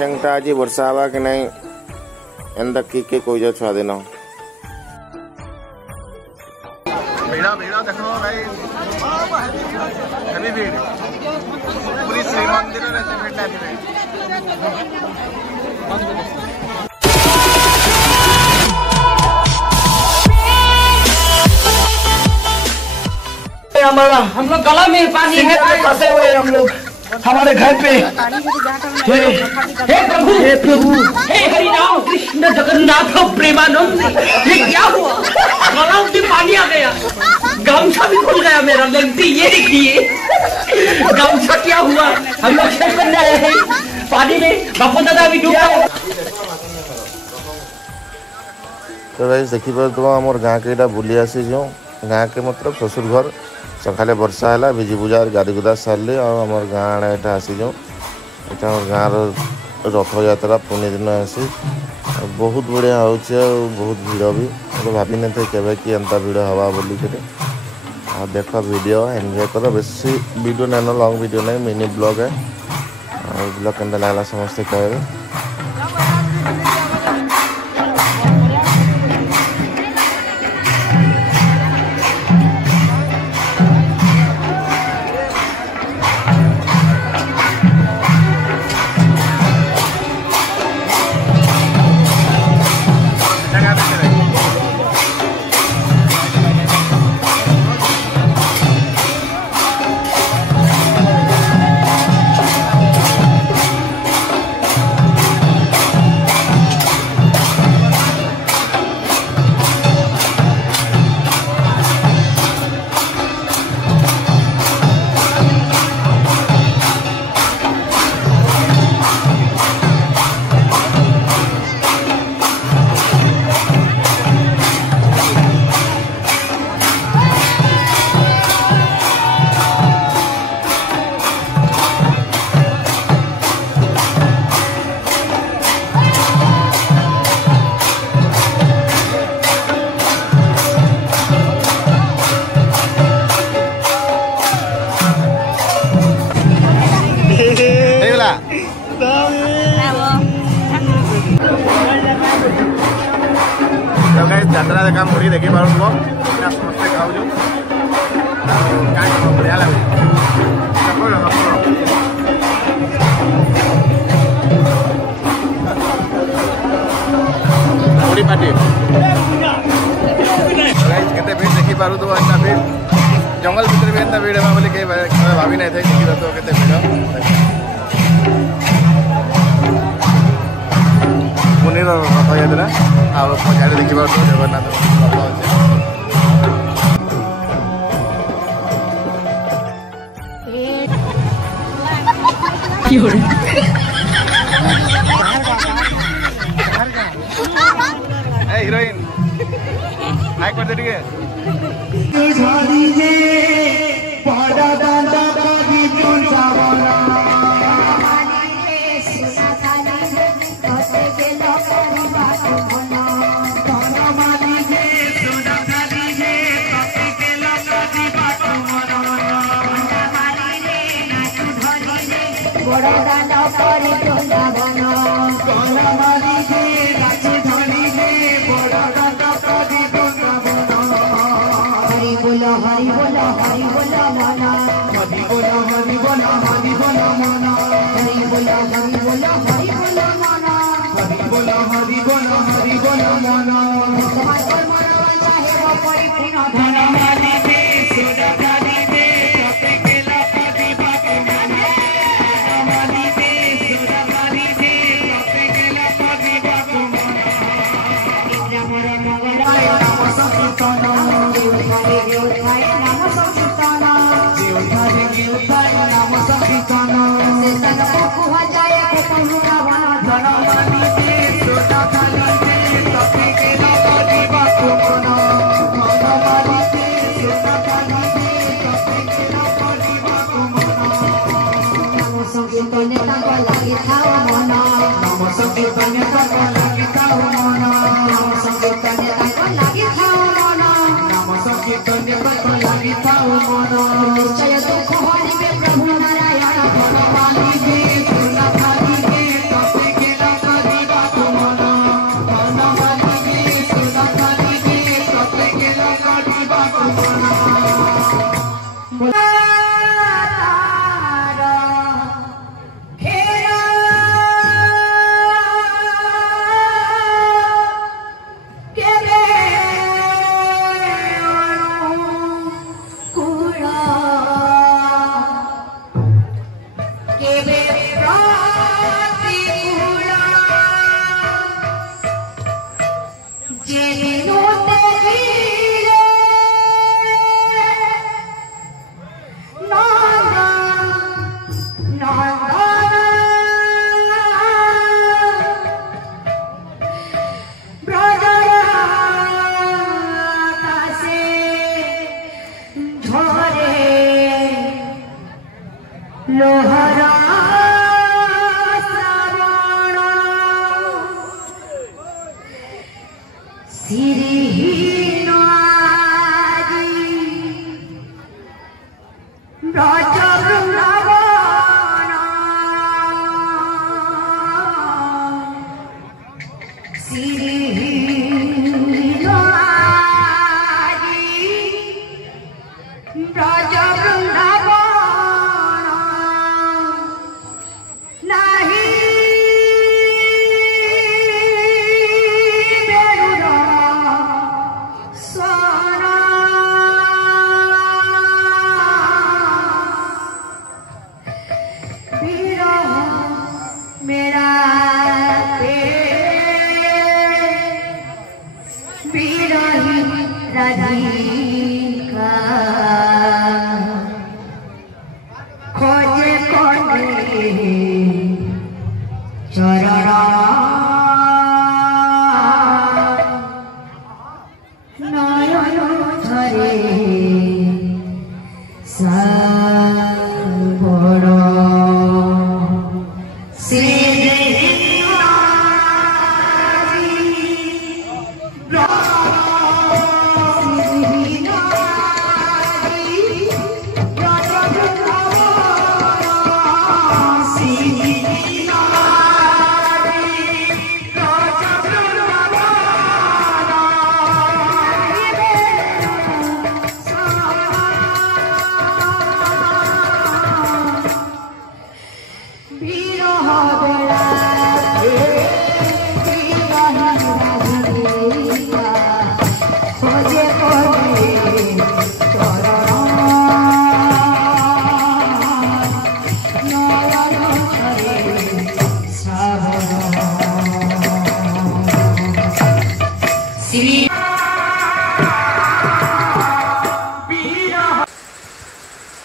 टंगटा आज वर्षा हवा कि नहीं एंदा की कोई जो छुआ देना भीड़ा भीड़ा देखो भाई हेवी भीड़ पूरी श्री मंदिर रहते भीड़ नहीं हमारा हम लोग गला में पानी है फंसे हुए हम लोग हमारे घर पे। हे प्रभु हे हरिनाम कृष्ण जगन्नाथ प्रेमानंद, ये क्या हुआ? गला में पानी आ गया, गमछा भी खुल गया मेरा। लगती ये देखिए गमछा क्या हुआ। हम लोग शेर करने आए हैं पानी में, बापू दादा भी डूबा। तो भाई देखी पार तुम आम गाँ के बुली आसी जो गाँ के मतलब ससुर घर सकाले वर्षा है भिजी भुजा गाधी गुदा सारे आम गाँ आड़े यहाँ आसी जो यहाँ गाँव रथ यात्रा पुणी दिन आसी बहुत बढ़िया हो बहुत भीड़ भी भाभी नहीं थे केवे कि एंता भीड़ हवा बोली देख वीडियो एंजॉय कर बेसी वीडियो नहीं लॉन्ग वीडियो नहीं मिनी ब्लॉग है ब्लॉग के लगला समस्ते कहे। यात्रा देखा मुड़ी देखी पार समस्ते खाऊ जो बढ़िया लगे मुड़ी पार्टी केते भीड़ देखी पारू तो एंता भीड़ जंगल भीतर भी एंता भीड़ है बोले कई भाभी नहीं थे देखी तो केते भीड़ पुणी रथ यात्रा आड़े देखी पार जगन्नाथ हिरोइन हाई कर दे संकीर्तन ताको लागि थाओ मन नाम संकीर्तन ताको लागि थाओ मन नाम संकीर्तन ताको लागि थाओ मन नाम संकीर्तन ताको लागि थाओ मन निश्चय दुख हरिबे प्रभु नारायण फल पालिबे फूल खालिबे तपे केला करिबा मन मन मालिबे फूल खालिबे तपे केला करिबा मन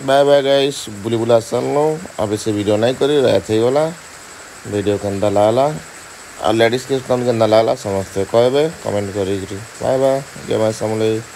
बाय बाय गाइस बुली बुला सन्नो अब इसे वीडियो नहीं करी रहे थे वाला वीडियो केंदा लाला और लेडीज के तुम केंदा लाला समझते कहबे कमेंट करी बाय बाय जय मां समले।